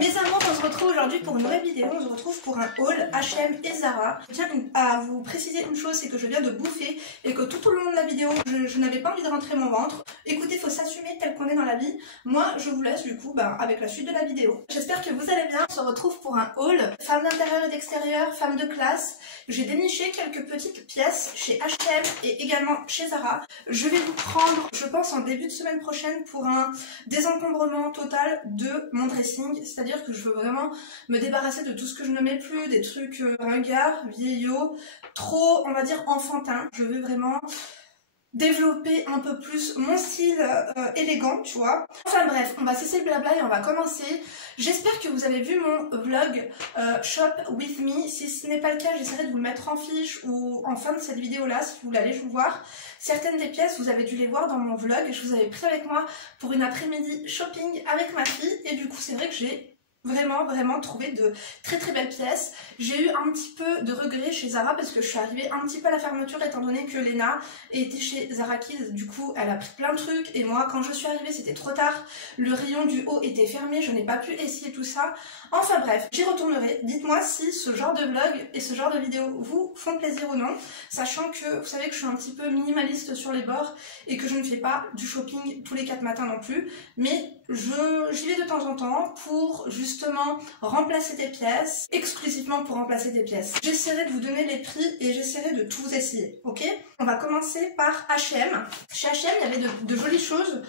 Mes amours, on se retrouve aujourd'hui pour une nouvelle vidéo, on se retrouve pour un haul H&M et Zara. Je tiens à vous préciser une chose, c'est que je viens de bouffer et que tout au long de la vidéo, je n'avais pas envie de rentrer mon ventre. Écoutez, il faut s'assumer tel qu'on est dans la vie. Moi, je vous laisse du coup avec la suite de la vidéo. J'espère que vous allez bien. On se retrouve pour un haul femme d'intérieur et d'extérieur, femme de classe. J'ai déniché quelques petites pièces chez H&M et également chez Zara. Je vais vous prendre, je pense en début de semaine prochaine, pour un désencombrement total de mon dressing. C'est-à-dire que je veux vraiment me débarrasser de tout ce que je ne mets plus, des trucs ringards, vieillots, trop, on va dire, enfantins. Je veux vraiment développer un peu plus mon style élégant, tu vois. Enfin bref, on va cesser le blabla et on va commencer. J'espère que vous avez vu mon vlog Shop With Me. Si ce n'est pas le cas, j'essaierai de vous le mettre en fiche ou en fin de cette vidéo-là, si vous voulez aller vous voir. Certaines des pièces, vous avez dû les voir dans mon vlog. Je vous avais pris avec moi pour une après-midi shopping avec ma fille. Et du coup, c'est vrai que j'ai vraiment trouvé de très belles pièces. J'ai eu un petit peu de regret chez Zara parce que je suis arrivée un petit peu à la fermeture étant donné que Léna était chez Zara Kids. Du coup elle a pris plein de trucs et moi quand je suis arrivée c'était trop tard, le rayon du haut était fermé, je n'ai pas pu essayer tout ça. Enfin bref, j'y retournerai. Dites-moi si ce genre de vlog et ce genre de vidéo vous font plaisir ou non, sachant que vous savez que je suis un petit peu minimaliste sur les bords et que je ne fais pas du shopping tous les 4 matins non plus, mais j'y vais de temps en temps pour justement remplacer des pièces, exclusivement pour remplacer des pièces. J'essaierai de vous donner les prix et j'essaierai de tout vous essayer, ok? On va commencer par H&M. Chez H&M, il y avait de jolies choses,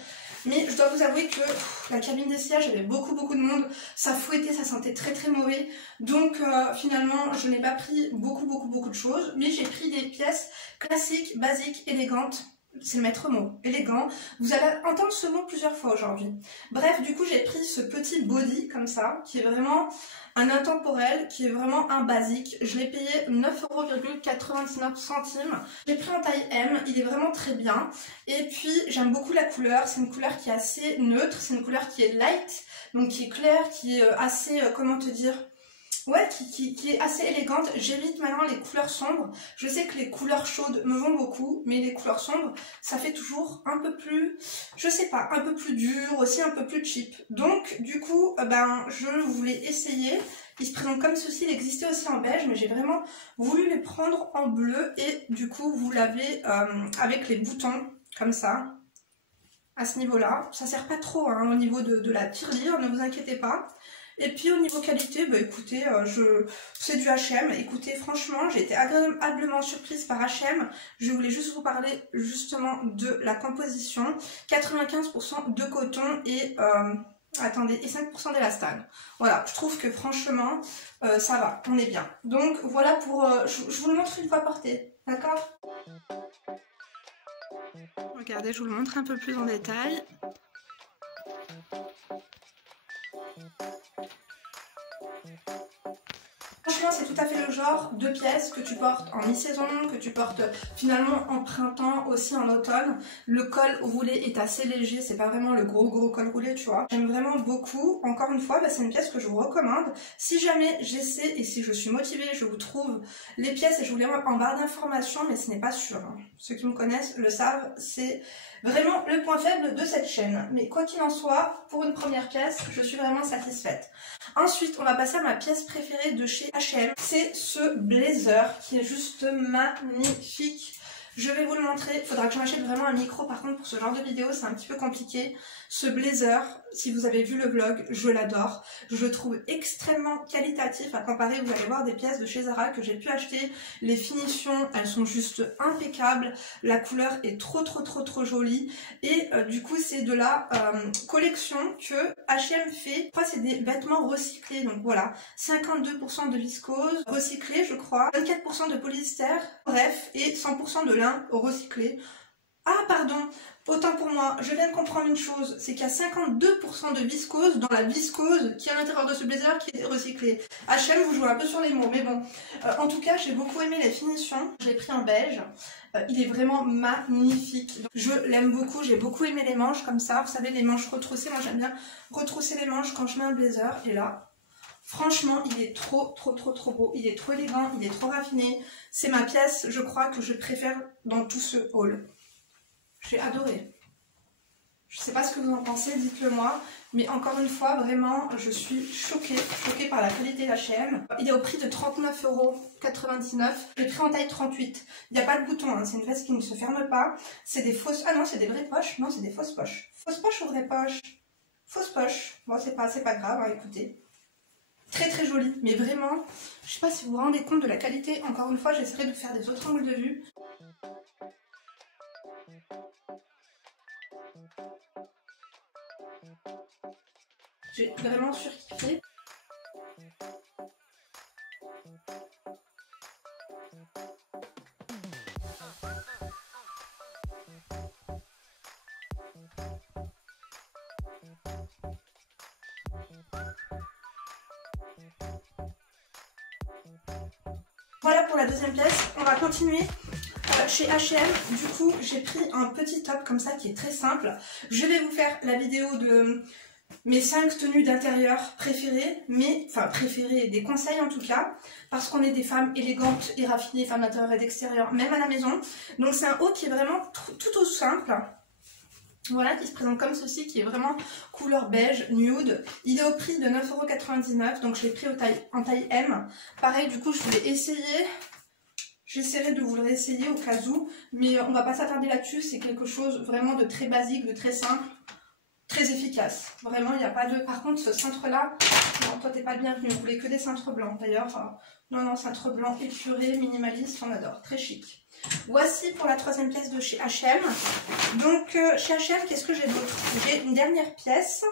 mais je dois vous avouer que la cabine d'essayage, il y avait beaucoup de monde, ça fouettait, ça sentait très mauvais, donc finalement, je n'ai pas pris beaucoup de choses, mais j'ai pris des pièces classiques, basiques, élégantes. C'est le maître mot, élégant. Vous allez entendre ce mot plusieurs fois aujourd'hui. Bref, du coup, j'ai pris ce petit body comme ça, qui est vraiment un intemporel, qui est vraiment un basique. Je l'ai payé 9,99 €. J'ai pris en taille M, il est vraiment très bien. Et puis, j'aime beaucoup la couleur. C'est une couleur qui est assez neutre, c'est une couleur qui est light, donc qui est claire, qui est assez, comment te dire... Ouais, qui est assez élégante. J'évite maintenant les couleurs sombres. Je sais que les couleurs chaudes me vont beaucoup, mais les couleurs sombres, ça fait toujours un peu plus, je sais pas, un peu plus dur, aussi un peu plus cheap. Donc, du coup, je voulais essayer. Il se présente comme ceci, il existait aussi en beige, mais j'ai vraiment voulu les prendre en bleu. Et du coup, vous l'avez avec les boutons, comme ça, à ce niveau-là. Ça sert pas trop hein, au niveau de la tirelire, ne vous inquiétez pas. Et puis au niveau qualité, écoutez, c'est du H&M. Écoutez, franchement, j'ai été agréablement surprise par H&M. Je voulais juste vous parler justement de la composition. 95% de coton et, attendez, et 5% d'élastane. Voilà, je trouve que franchement, ça va, on est bien. Donc voilà pour, je vous le montre une fois porté, d'accord? Regardez, je vous le montre un peu plus en détail. Franchement, c'est tout à fait le genre de pièces que tu portes en mi-saison, que tu portes finalement en printemps, aussi en automne. Le col roulé est assez léger, c'est pas vraiment le gros col roulé, tu vois. J'aime vraiment beaucoup. Encore une fois, c'est une pièce que je vous recommande. Si jamais j'essaie et si je suis motivée, je vous trouve les pièces et je vous les mets en barre d'informations, mais ce n'est pas sûr. Hein. Ceux qui me connaissent le savent, c'est vraiment le point faible de cette chaîne. Mais quoi qu'il en soit, pour une première pièce, je suis vraiment satisfaite. Ensuite, on va passer à ma pièce préférée de chez H&M. C'est ce blazer qui est juste magnifique. Je vais vous le montrer. Il faudra que je m'achète vraiment un micro. Par contre, pour ce genre de vidéo, c'est un petit peu compliqué. Ce blazer, si vous avez vu le vlog, je l'adore. Je le trouve extrêmement qualitatif. À comparer, vous allez voir des pièces de chez Zara que j'ai pu acheter. Les finitions, elles sont juste impeccables. La couleur est trop jolie. Et du coup, c'est de la collection que H&M fait. Je crois que c'est des vêtements recyclés. Donc voilà, 52% de viscose recyclé, je crois. 24% de polyester, bref, et 100% de lin recyclé. Ah pardon, autant pour moi, je viens de comprendre une chose, c'est qu'il y a 52% de viscose dans la viscose qui est à l'intérieur de ce blazer qui est recyclé. H&M vous jouez un peu sur les mots, mais bon. En tout cas, j'ai beaucoup aimé les finitions, je l'ai pris en beige, il est vraiment magnifique. Je l'aime beaucoup, j'ai beaucoup aimé les manches comme ça, vous savez les manches retroussées, moi j'aime bien retrousser les manches quand je mets un blazer, et là... Franchement, il est trop beau, il est trop élégant, il est trop raffiné. C'est ma pièce, je crois, que je préfère dans tout ce haul. J'ai adoré. sais pas ce que vous en pensez, dites-le moi. Mais encore une fois, vraiment, je suis choquée par la qualité H&M. Il est au prix de 39,99 €. Je l'ai pris en taille 38. Il n'y a pas de bouton, hein. C'est une veste qui ne se ferme pas. C'est des fausses... Ah non, c'est des vraies poches. Non, c'est des fausses poches. Fausses poches ou vraies poches? Fausses poches. Bon, c'est pas grave, hein, écoutez. Très très joli, mais vraiment, je sais pas si vous vous rendez compte de la qualité. Encore une fois, j'essaierai de faire des autres angles de vue. J'ai vraiment surkiffé. Voilà pour la deuxième pièce, on va continuer chez H&M. Du coup, j'ai pris un petit top comme ça qui est très simple. Je vais vous faire la vidéo de mes 5 tenues d'intérieur préférées, des conseils en tout cas, parce qu'on est des femmes élégantes et raffinées, femmes d'intérieur et d'extérieur, même à la maison. Donc c'est un haut qui est vraiment tout simple. Voilà, qui se présente comme ceci, qui est vraiment couleur beige, nude. Il est au prix de 9,99 €, donc je l'ai pris en taille M. Pareil, du coup, je voulais essayer. J'essaierai de vous le réessayer au cas où, mais on va pas s'attarder là-dessus. C'est quelque chose vraiment de très basique, de très simple, très efficace. Vraiment, il n'y a pas de... Par contre, ce cintre-là, non, toi, t'es pas le bienvenu. Vous voulez que des cintres blancs, d'ailleurs. Non, cintre blanc épuré, minimaliste, on adore. Très chic. Voici pour la troisième pièce de chez H&M. Donc chez H&M, qu'est-ce que j'ai d'autre? J'ai une dernière pièce.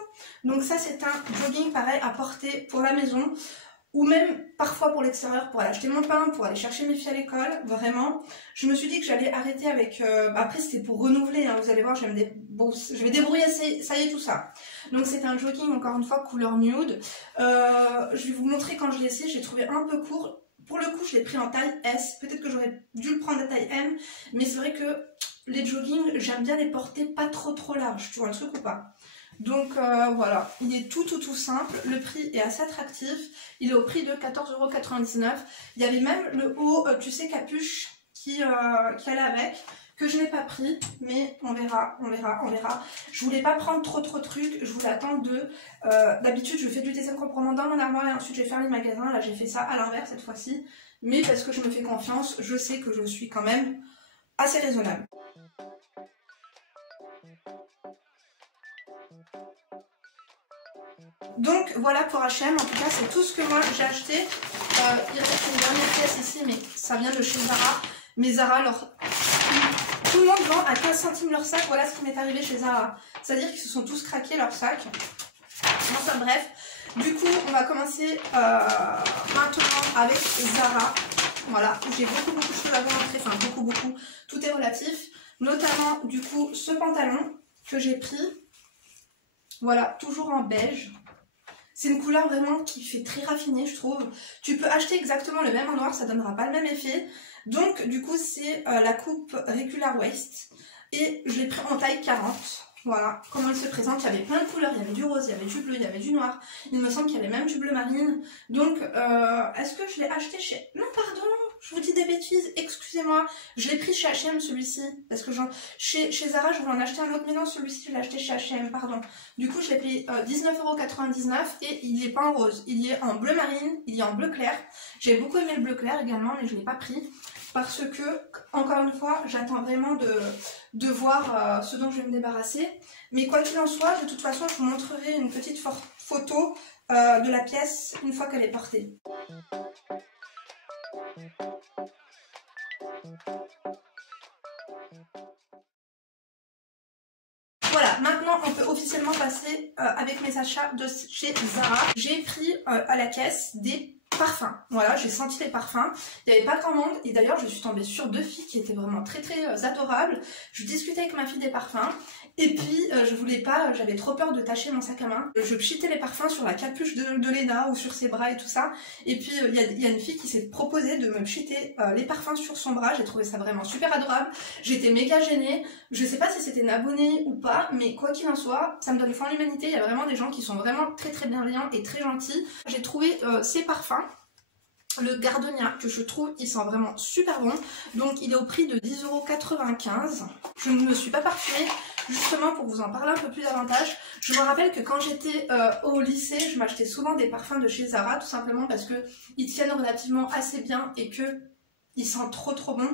Donc ça, c'est un jogging pareil à porter pour la maison ou même parfois pour l'extérieur, pour aller acheter mon pain, pour aller chercher mes filles à l'école. Vraiment, je me suis dit que j'allais arrêter avec... après, c'était pour renouveler, hein, vous allez voir, je vais débrouiller, ça y est, tout ça. Donc c'est un jogging, encore une fois, couleur nude. Je vais vous montrer quand je l'ai essayé, j'ai trouvé un peu court. Pour le coup, je l'ai pris en taille S. Peut-être que j'aurais dû le prendre à taille M. Mais c'est vrai que les joggings, j'aime bien les porter pas trop larges. Tu vois le truc ou pas? Donc voilà, il est tout simple. Le prix est assez attractif. Il est au prix de 14,99 €. Il y avait même le haut, tu sais, capuche qui allait avec, que je n'ai pas pris, mais on verra. Je voulais pas prendre trop de trucs, je voulais attendre de... D'habitude, je fais du désencombrement dans mon armoire et ensuite je vais faire les magasins. Là, j'ai fait ça à l'inverse cette fois-ci, mais parce que je me fais confiance, je sais que je suis quand même assez raisonnable. Donc voilà pour H&M, en tout cas c'est tout ce que moi j'ai acheté. Il reste une dernière pièce ici, mais ça vient de chez Zara. Mais Zara, tout le monde vend à 15 centimes leur sac. Voilà ce qui m'est arrivé chez Zara. C'est-à-dire qu'ils se sont tous craqués leur sac. Enfin bref, du coup on va commencer maintenant avec Zara. Voilà, j'ai beaucoup de choses à vous montrer, enfin beaucoup, tout est relatif. Notamment du coup ce pantalon que j'ai pris. Voilà, toujours en beige. C'est une couleur vraiment qui fait très raffinée, je trouve. Tu peux acheter exactement le même en noir, ça donnera pas le même effet. Donc, du coup, c'est la coupe Regular Waist. Et je l'ai pris en taille 40. Voilà, comment elle se présente. Il y avait plein de couleurs. Il y avait du rose, il y avait du bleu, il y avait du noir. Il me semble qu'il y avait même du bleu marine. Donc, est-ce que je l'ai acheté chez... Non, pardon, je vous dis des bêtises, excusez-moi. Je l'ai pris chez H&M celui-ci. Parce que chez Zara, je voulais en acheter un autre. Mais non, celui-ci, je l'ai acheté chez H&M, pardon. Du coup, je l'ai payé 19,99 € et il n'est pas en rose. Il est en bleu marine, il est en bleu clair. J'ai beaucoup aimé le bleu clair également, mais je ne l'ai pas pris. Parce que, encore une fois, j'attends vraiment de voir ce dont je vais me débarrasser. Mais quoi qu'il en soit, de toute façon, je vous montrerai une petite photo de la pièce une fois qu'elle est portée. Voilà, maintenant on peut officiellement passer avec mes achats de chez Zara. J'ai pris à la caisse des parfums. Voilà, j'ai senti les parfums. Il n'y avait pas grand monde et d'ailleurs je suis tombée sur 2 filles qui étaient vraiment très adorables. Je discutais avec ma fille des parfums et puis je voulais pas, j'avais trop peur de tacher mon sac à main. Je pchitais les parfums sur la capuche de Léna ou sur ses bras et tout ça. Et puis il y a une fille qui s'est proposée de me pchiter les parfums sur son bras. J'ai trouvé ça vraiment super adorable. J'étais méga gênée. Je sais pas si c'était une abonnée ou pas, mais quoi qu'il en soit, ça me donne foi en l'humanité. Il y a vraiment des gens qui sont vraiment très bienveillants et très gentils. J'ai trouvé ces parfums. le Gardenia, que je trouve il sent vraiment super bon. Donc il est au prix de 10,95 €. Je ne me suis pas parfumée, justement pour vous en parler un peu plus davantage. Je me rappelle que quand j'étais au lycée, je m'achetais souvent des parfums de chez Zara, tout simplement parce que ils tiennent relativement assez bien et que ils sentent trop bon.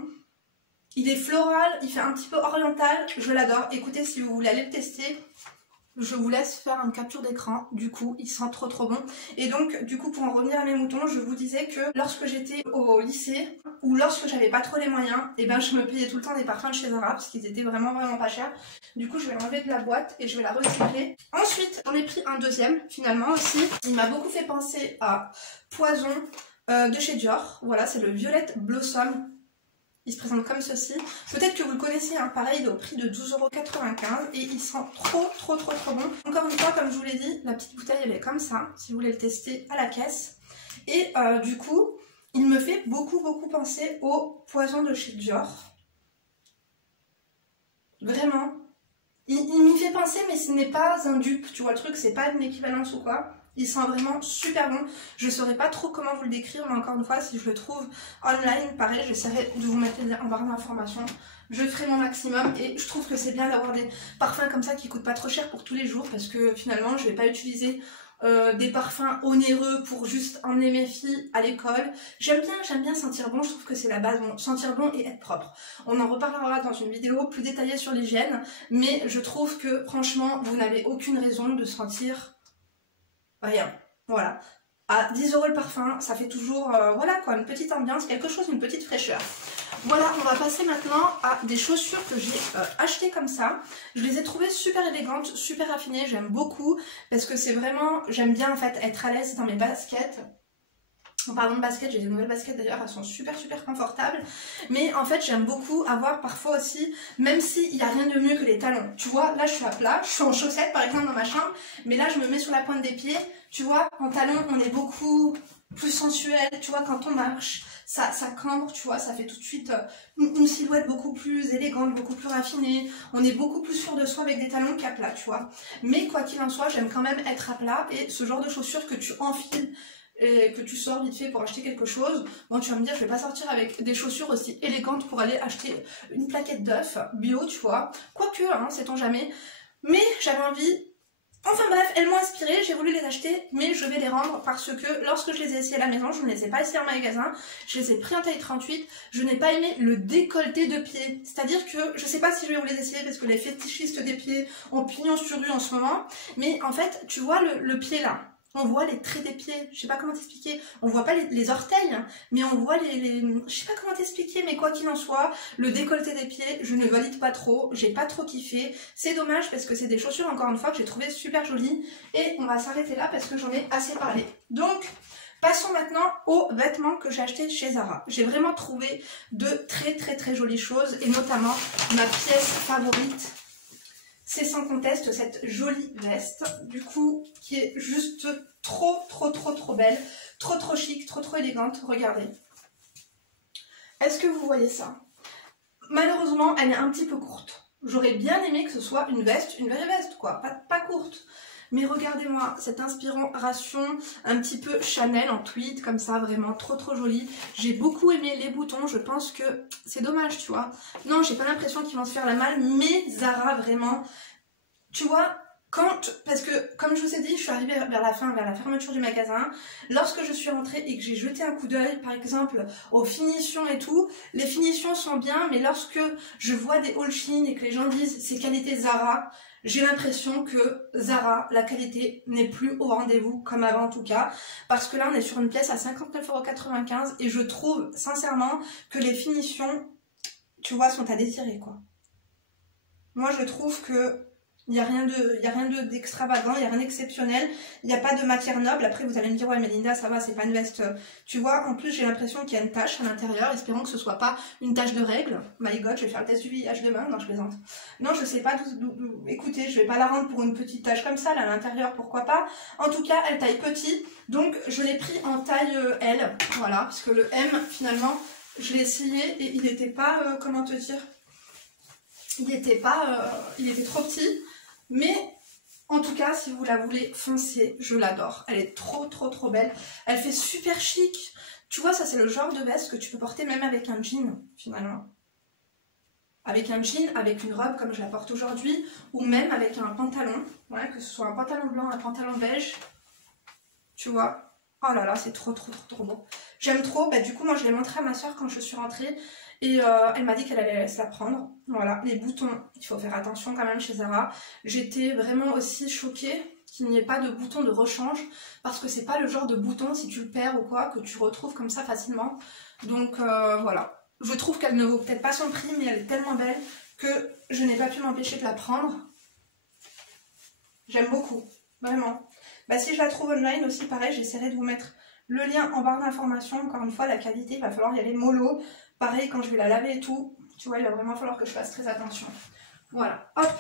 Il est floral, il fait un petit peu oriental, je l'adore. Écoutez, si vous voulez aller le tester, je vous laisse faire une capture d'écran. Du coup, il sent trop bon. Et donc, du coup, pour en revenir à mes moutons, je vous disais que lorsque j'étais au lycée, ou lorsque j'avais pas trop les moyens, et ben je me payais tout le temps des parfums de chez Zara, parce qu'ils étaient vraiment pas chers. Du coup, je vais l'enlever de la boîte et je vais la recycler. Ensuite, j'en ai pris un deuxième, finalement, aussi. Il m'a beaucoup fait penser à Poison de chez Dior. Voilà, c'est le Violet Blossom. Il se présente comme ceci. Peut-être que vous le connaissez, hein. Pareil, il est au prix de 12,95 € et il sent trop bon. Encore une fois, comme je vous l'ai dit, la petite bouteille elle est comme ça, si vous voulez le tester à la caisse. Et du coup, il me fait beaucoup penser au Poison de chez Dior. Vraiment. Il m'y fait penser, mais ce n'est pas un dupe, tu vois le truc, c'est pas une équivalence ou quoi. Il sent vraiment super bon. Je ne saurais pas trop comment vous le décrire, mais encore une fois, si je le trouve online, pareil, j'essaierai de vous mettre en barre d'informations. Je ferai mon maximum et je trouve que c'est bien d'avoir des parfums comme ça qui coûtent pas trop cher pour tous les jours parce que finalement, je vais pas utiliser des parfums onéreux pour juste emmener mes filles à l'école. J'aime bien sentir bon, je trouve que c'est la base, bon, sentir bon et être propre. On en reparlera dans une vidéo plus détaillée sur l'hygiène, mais je trouve que franchement, vous n'avez aucune raison de sentir rien, voilà. À 10 € le parfum, ça fait toujours, voilà quoi, une petite ambiance, quelque chose, une petite fraîcheur. Voilà, on va passer maintenant à des chaussures que j'ai achetées comme ça. Je les ai trouvées super élégantes, super raffinées, j'aime beaucoup, parce que c'est vraiment, j'aime bien en fait être à l'aise dans mes baskets. En parlant de baskets, j'ai des nouvelles baskets d'ailleurs, elles sont super confortables. Mais en fait, j'aime beaucoup avoir parfois aussi, même s'il n'y a rien de mieux que les talons. Tu vois, là je suis à plat, je suis en chaussettes par exemple dans ma chambre, mais là je me mets sur la pointe des pieds. Tu vois, en talons, on est beaucoup plus sensuel. Tu vois, quand on marche, ça cambre, tu vois, ça fait tout de suite une silhouette beaucoup plus élégante, beaucoup plus raffinée. On est beaucoup plus sûr de soi avec des talons qu'à plat, tu vois. Mais quoi qu'il en soit, j'aime quand même être à plat et ce genre de chaussures que tu enfiles et que tu sors vite fait pour acheter quelque chose, bon tu vas me dire je vais pas sortir avec des chaussures aussi élégantes pour aller acheter une plaquette d'œufs bio, tu vois, quoique, hein, sait-on jamais, mais j'avais envie, enfin bref, elles m'ont inspiré, j'ai voulu les acheter, mais je vais les rendre parce que lorsque je les ai essayées à la maison, je ne les ai pas essayées en magasin, je les ai pris en taille 38, je n'ai pas aimé le décolleté de pied, c'est-à-dire que je sais pas si je vais vous les essayer parce que les fétichistes des pieds ont pignon sur rue en ce moment, mais en fait, tu vois le pied là, on voit les traits des pieds, je sais pas comment t'expliquer, on voit pas les orteils, hein, mais on voit je sais pas comment t'expliquer, mais quoi qu'il en soit, le décolleté des pieds, je ne valide pas trop, j'ai pas trop kiffé, c'est dommage parce que c'est des chaussures encore une fois que j'ai trouvé super jolies, et on va s'arrêter là parce que j'en ai assez parlé. Donc, passons maintenant aux vêtements que j'ai achetés chez Zara. J'ai vraiment trouvé de très jolies choses, et notamment ma pièce favorite, c'est sans conteste cette jolie veste, du coup, qui est juste trop belle, trop chic, trop élégante, regardez. Est-ce que vous voyez ça? Malheureusement, elle est un petit peu courte. J'aurais bien aimé que ce soit une veste, une vraie veste, quoi, pas courte. Mais regardez-moi, cette inspiration un petit peu Chanel en tweed, comme ça, vraiment trop jolie. J'ai beaucoup aimé les boutons, je pense que c'est dommage, tu vois. Non, j'ai pas l'impression qu'ils vont se faire la malle, mais Zara, vraiment, tu vois, parce que, comme je vous ai dit, je suis arrivée vers la fermeture du magasin. Lorsque je suis rentrée et que j'ai jeté un coup d'œil, par exemple, aux finitions et tout, les finitions sont bien, mais lorsque je vois des haul Shein et que les gens disent c'est qualité Zara, j'ai l'impression que Zara, la qualité n'est plus au rendez-vous, comme avant en tout cas, parce que là on est sur une pièce à 59,95 € et je trouve sincèrement que les finitions, tu vois, sont à désirer, quoi. Moi je trouve que il n'y a rien d'extravagant, il n'y a rien d'exceptionnel, il n'y a pas de matière noble. Après vous allez me dire ouais mais Linda ça va, c'est pas une veste, tu vois, en plus j'ai l'impression qu'il y a une tache à l'intérieur, espérons que ce soit pas une tache de règle. My god, je vais faire le test du VIH demain, non je plaisante. Non je sais pas écoutez, je vais pas la rendre pour une petite tache comme ça, là à l'intérieur pourquoi pas. En tout cas elle taille petit, donc je l'ai pris en taille L, voilà, parce que le M finalement je l'ai essayé et il n'était pas, comment te dire, il était trop petit. Mais en tout cas, si vous la voulez, foncez, je l'adore. Elle est trop belle. Elle fait super chic. Tu vois, ça c'est le genre de veste que tu peux porter même avec un jean, finalement. Avec un jean, avec une robe comme je la porte aujourd'hui, ou même avec un pantalon, ouais, que ce soit un pantalon blanc, un pantalon beige, tu vois. Oh là là, c'est trop beau. J'aime trop, bah, du coup moi je l'ai montré à ma soeur quand je suis rentrée, et elle m'a dit qu'elle allait se la prendre. Voilà, les boutons, il faut faire attention quand même chez Zara. J'étais vraiment aussi choquée qu'il n'y ait pas de bouton de rechange, parce que c'est pas le genre de bouton, si tu le perds ou quoi, que tu retrouves comme ça facilement. Donc voilà. Je trouve qu'elle ne vaut peut-être pas son prix, mais elle est tellement belle que je n'ai pas pu m'empêcher de la prendre. J'aime beaucoup, vraiment. Bah, si je la trouve online aussi, pareil, j'essaierai de vous mettre le lien en barre d'informations. Encore une fois, la qualité, il va falloir y aller mollo. Pareil, quand je vais la laver et tout, tu vois, il va vraiment falloir que je fasse très attention. Voilà, hop.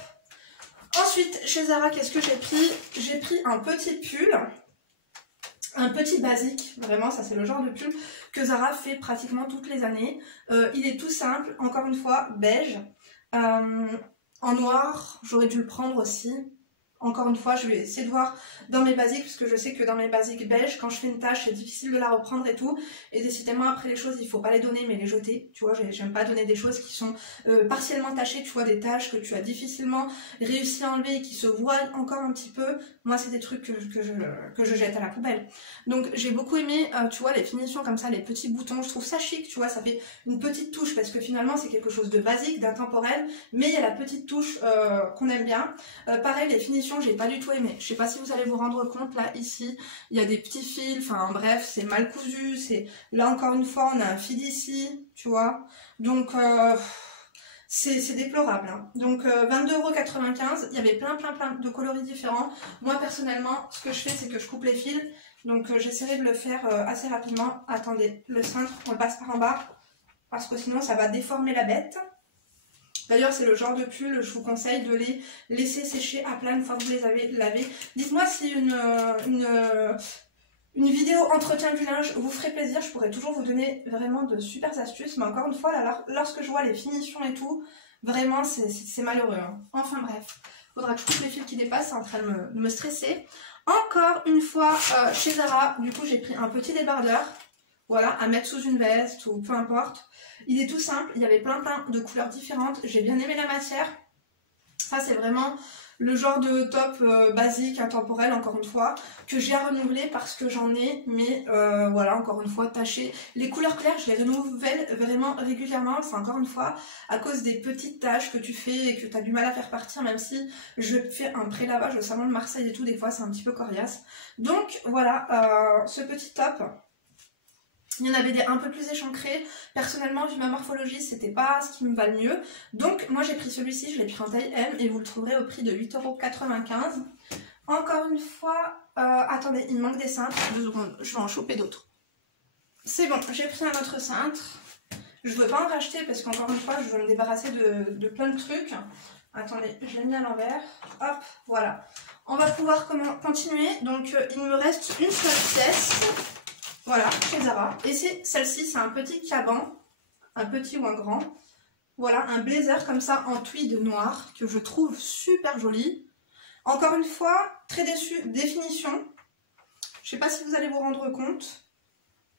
Ensuite, chez Zara, qu'est-ce que j'ai pris? J'ai pris un petit pull. Un petit basique, vraiment ça c'est le genre de pull que Zara fait pratiquement toutes les années. Il est tout simple, encore une fois beige, en noir, j'aurais dû le prendre aussi. Encore une fois je vais essayer de voir dans mes basiques, parce que je sais que dans mes basiques beige, quand je fais une tâche c'est difficile de la reprendre et tout. Et décidément après les choses il faut pas les donner mais les jeter, tu vois, j'aime pas donner des choses qui sont partiellement tachées, tu vois, des tâches que tu as difficilement réussi à enlever et qui se voient encore un petit peu. Moi c'est des trucs que je jette à la poubelle. Donc j'ai beaucoup aimé, tu vois, les finitions comme ça, les petits boutons, je trouve ça chic, tu vois, ça fait une petite touche parce que finalement c'est quelque chose de basique, d'intemporel, mais il y a la petite touche qu'on aime bien. Pareil, les finitions j'ai pas du tout aimé. Je sais pas si vous allez vous rendre compte, là, ici, il y a des petits fils, enfin bref, c'est mal cousu, c'est là encore une fois, on a un fil ici, tu vois, donc c'est déplorable, hein. Donc 22,95 €, il y avait plein de coloris différents. Moi personnellement, ce que je fais, c'est que je coupe les fils, donc j'essaierai de le faire assez rapidement. Attendez, le cintre, on le passe par en bas, parce que sinon ça va déformer la bête. D'ailleurs, c'est le genre de pull, je vous conseille de les laisser sécher à plat une fois que vous les avez lavés. Dites-moi si une vidéo entretien du linge vous ferait plaisir, je pourrais toujours vous donner vraiment de super astuces. Mais encore une fois, là, lorsque je vois les finitions et tout, vraiment, c'est malheureux, hein. Enfin bref, faudra que je coupe les fils qui dépassent, c'est en train de me stresser. Encore une fois, chez Zara, du coup, j'ai pris un petit débardeur. Voilà, à mettre sous une veste ou peu importe. Il est tout simple, il y avait plein de couleurs différentes. J'ai bien aimé la matière. Ça, c'est vraiment le genre de top basique, intemporel, encore une fois, que j'ai à renouveler parce que j'en ai, mais voilà, encore une fois, taché. Les couleurs claires, je les renouvelle vraiment régulièrement. C'est encore une fois à cause des petites taches que tu fais et que tu as du mal à faire partir, même si je fais un pré-lavage au salon de Marseille et tout, des fois c'est un petit peu coriace. Donc voilà, ce petit top. Il y en avait des un peu plus échancrés. Personnellement, vu ma morphologie, c'était pas ce qui me va le mieux. Donc, moi j'ai pris celui-ci, je l'ai pris en taille M et vous le trouverez au prix de 8,95 €. Encore une fois, attendez, il me manque des cintres. 2 secondes, je vais en choper d'autres. C'est bon, j'ai pris un autre cintre. Je ne veux pas en racheter parce qu'encore une fois, je veux me débarrasser de plein de trucs. Attendez, je l'ai mis à l'envers. Hop, voilà. On va pouvoir continuer. Donc, il me reste une seule pièce. Voilà, chez Zara. Et c'est celle-ci, c'est un petit caban, un petit ou un grand. Voilà, un blazer comme ça en tweed noir que je trouve super joli. Encore une fois, très déçue, définition. Je sais pas si vous allez vous rendre compte.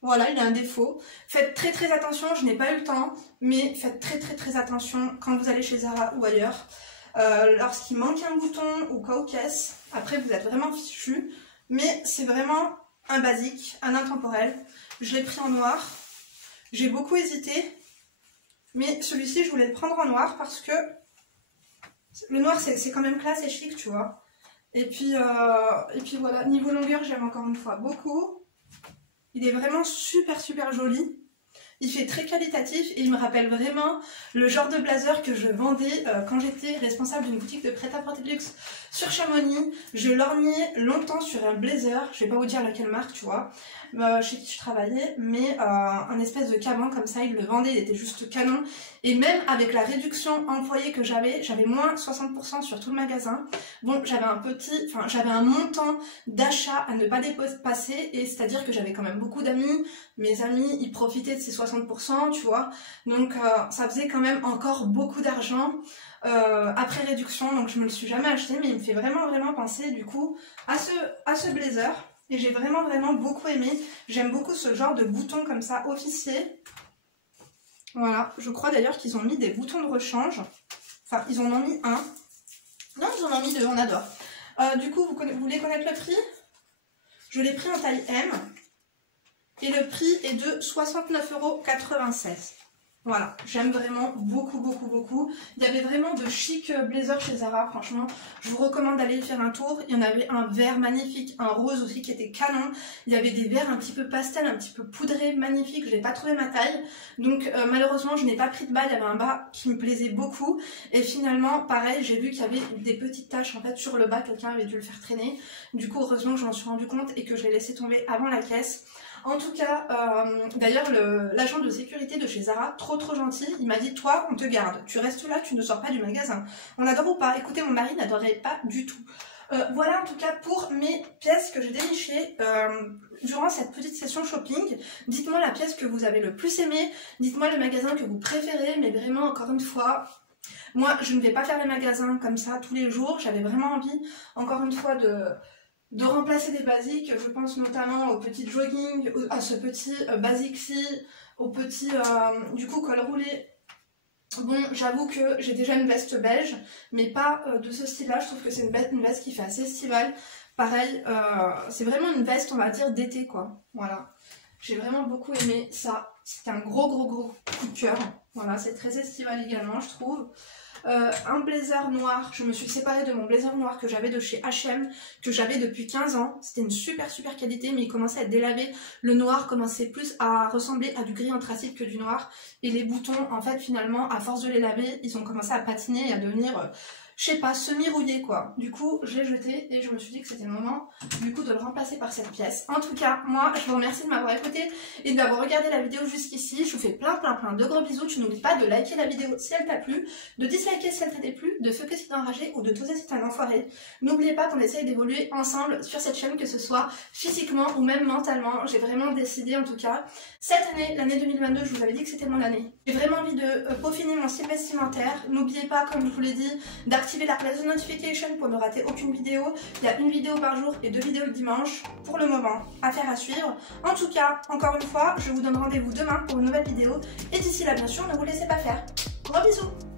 Voilà, il y a un défaut. Faites très attention, je n'ai pas eu le temps, mais faites très attention quand vous allez chez Zara ou ailleurs. Lorsqu'il manque un bouton ou quoi aux caisses, après vous êtes vraiment fichu. Mais c'est vraiment un basique, un intemporel. Je l'ai pris en noir. J'ai beaucoup hésité. Mais celui-ci, je voulais le prendre en noir parce que le noir, c'est quand même classe et chic, tu vois. Et puis voilà, niveau longueur, j'aime encore une fois beaucoup. Il est vraiment super joli. Il fait très qualitatif et il me rappelle vraiment le genre de blazer que je vendais quand j'étais responsable d'une boutique de prêt-à-porter de luxe sur Chamonix. Je lorgnais longtemps sur un blazer, je vais pas vous dire laquelle marque, tu vois, chez qui je travaillais, mais un espèce de caban comme ça, il le vendait, il était juste canon. Et même avec la réduction employée que j'avais moins 60% sur tout le magasin. Bon, j'avais un montant d'achat à ne pas dépasser, et c'est-à-dire que j'avais quand même beaucoup d'amis. Mes amis, ils profitaient de ces 60%, tu vois. Donc ça faisait quand même encore beaucoup d'argent après réduction. Donc je me le suis jamais acheté, mais il me fait vraiment penser du coup à ce blazer. Et j'ai vraiment beaucoup aimé. J'aime beaucoup ce genre de boutons comme ça, officiers. Voilà, je crois d'ailleurs qu'ils ont mis des boutons de rechange. Enfin, ils en ont mis un. Non, ils en ont mis deux, on adore. Du coup, vous voulez connaître le prix? Je l'ai pris en taille M. Et le prix est de 69,96 €. Voilà, j'aime vraiment beaucoup. Il y avait vraiment de chic blazers chez Zara, franchement. Je vous recommande d'aller y faire un tour. Il y en avait un vert magnifique, un rose aussi qui était canon. Il y avait des verts un petit peu pastel, un petit peu poudrés, magnifiques. Je n'ai pas trouvé ma taille. Donc malheureusement, je n'ai pas pris de bas. Il y avait un bas qui me plaisait beaucoup. Et finalement, pareil, j'ai vu qu'il y avait des petites taches en fait sur le bas. Quelqu'un avait dû le faire traîner. Du coup, heureusement que je m'en suis rendu compte et que je l'ai laissé tomber avant la caisse. En tout cas, d'ailleurs, l'agent de sécurité de chez Zara, trop gentil, il m'a dit, toi, on te garde, tu restes là, tu ne sors pas du magasin. On adore ou pas? Écoutez, mon mari n'adorait pas du tout. Voilà en tout cas pour mes pièces que j'ai dénichées durant cette petite session shopping. Dites-moi la pièce que vous avez le plus aimée, dites-moi le magasin que vous préférez, mais vraiment, encore une fois... Moi, je ne vais pas faire les magasins comme ça tous les jours, j'avais vraiment envie, encore une fois, de remplacer des basiques. Je pense notamment au petit jogging, à ce petit basic-ci, au petit du coup col roulé. Bon, j'avoue que j'ai déjà une veste beige, mais pas de ce style-là. Je trouve que c'est une veste qui fait assez estivale. Pareil, c'est vraiment une veste, on va dire, d'été, quoi. Voilà. J'ai vraiment beaucoup aimé ça. C'était un gros coup de cœur. Voilà, c'est très estival également, je trouve. Un blazer noir, je me suis séparée de mon blazer noir que j'avais de chez H&M, que j'avais depuis 15 ans. C'était une super qualité, mais il commençait à être délavé. Le noir commençait plus à ressembler à du gris anthracite que du noir. Et les boutons, en fait, finalement, à force de les laver, ils ont commencé à patiner et à devenir... je sais pas, semi-rouillé quoi. Du coup, je l'ai jeté et je me suis dit que c'était le moment du coup de le remplacer par cette pièce. En tout cas, moi, je vous remercie de m'avoir écouté et d'avoir regardé la vidéo jusqu'ici. Je vous fais plein de gros bisous. Tu n'oublies pas de liker la vidéo si elle t'a plu, de disliker si elle t'a déplu, de fucker si t'es enragé ou de toser si t'es un enfoiré. N'oubliez pas qu'on essaye d'évoluer ensemble sur cette chaîne, que ce soit physiquement ou même mentalement. J'ai vraiment décidé en tout cas. Cette année, l'année 2022, je vous avais dit que c'était mon année. J'ai vraiment envie de peaufiner mon style vestimentaire. N'oubliez pas, comme je vous l'ai dit, d'activer la cloche de notification pour ne rater aucune vidéo. Il y a une vidéo par jour et 2 vidéos le dimanche. Pour le moment, affaire à suivre. En tout cas, encore une fois, je vous donne rendez-vous demain pour une nouvelle vidéo. Et d'ici là, bien sûr, ne vous laissez pas faire. Gros bisous!